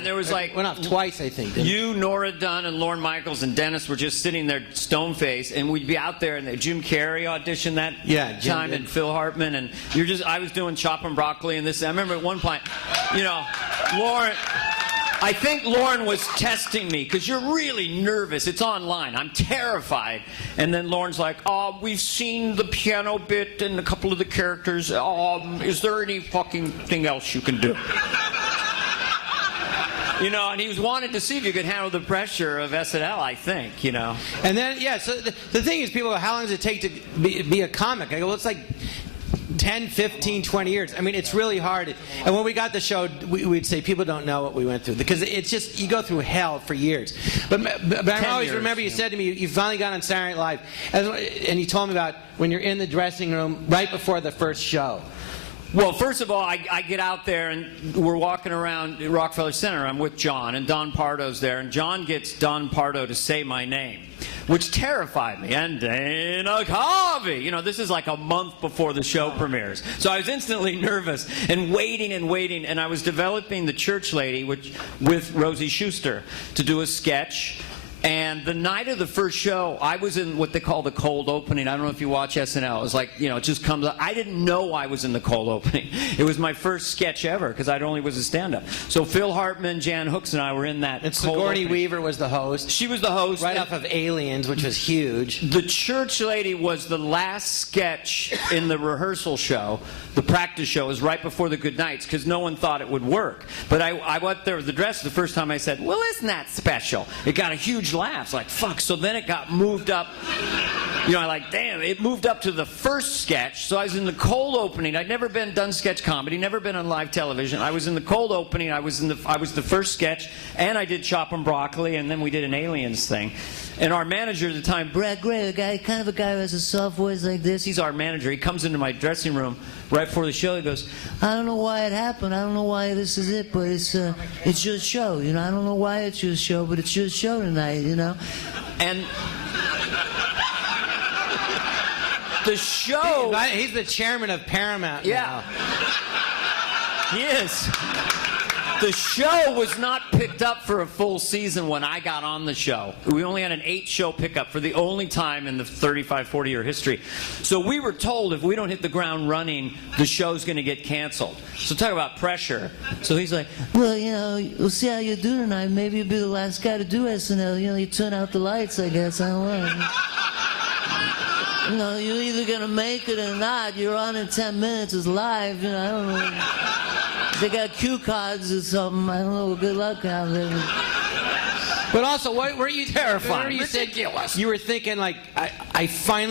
and there was like... Went off twice, I think. You, Nora Dunn, and Lorne Michaels and Dennis were just sitting there stone-faced, and we'd be out there, and Jim Carrey auditioned that time, and Phil Hartman, and I was doing chopping broccoli and this. I remember at one point, you know, Lorne... I think Lorne was testing me, because you're really nervous. It's online. I'm terrified. And then Lorne's like, oh, we've seen the piano bit and a couple of the characters. Is there any fucking thing else you can do? You know, and he was wanting to see if you could handle the pressure of SNL, I think, you know. And then, yeah, so the thing is, people go, how long does it take to be a comic? I go, well, it's like 10, 15, 20 years. I mean, it's really hard. And when we got the show, we'd say people don't know what we went through, because it's just, you go through hell for years. But I always remember you said to me, you finally got on Saturday Night Live, and you told me about when you're in the dressing room right before the first show. Well, first of all, I get out there, and we're walking around Rockefeller Center. I'm with John, and Don Pardo's there, and John gets Don Pardo to say my name, which terrified me. And Dana Carvey. You know, this is like a month before the show premieres. So I was instantly nervous and waiting, and I was developing The Church Lady with Rosie Schuster to do a sketch. And the night of the first show, I was in what they call the cold opening. I don't know if you watch SNL. It was like, you know, it just comes up. I didn't know I was in the cold opening. It was my first sketch ever, because I only was a stand-up. So Phil Hartman, Jan Hooks, and I were in that. And Sigourney Weaver was the host. She was the host. Right off of Aliens, which was huge. The Church Lady was the last sketch in the rehearsal show. The practice show was right before the Good Nights, because no one thought it would work. But I went there with the dress the first time. I said, well, isn't that special? It got a huge laughs, like, fuck. So then it got moved up, you know, like, damn, it moved up to the first sketch. So I was in the cold opening. I'd never done sketch comedy, never been on live television. I was in the cold opening. I was the first sketch, and I did Choppin' Broccoli, and then we did an Aliens thing. And our manager at the time, Brad Gray, a guy who has a soft voice like this, he's our manager. He comes into my dressing room right before the show. He goes, I don't know why it happened. I don't know why this is it, but it's your show. You know, I don't know why it's your show, but it's your show tonight, you know. And the show... He's the chairman of Paramount now. He is. The show was not picked up for a full season when I got on the show. We only had an 8-show pickup for the only time in the 35, 40-year history. So we were told if we don't hit the ground running, the show's going to get canceled. So talk about pressure. So he's like, well, you know, we'll see how you do tonight. Maybe you'll be the last guy to do SNL. You know, you turn out the lights, I guess. I don't know. You know, you're either going to make it or not. You're on in 10 minutes. It's live. You know, I don't know. They got cue cards or something. I don't know. Good luck out there. But also, what were you terrified? Ridiculous. You were thinking, like, I finally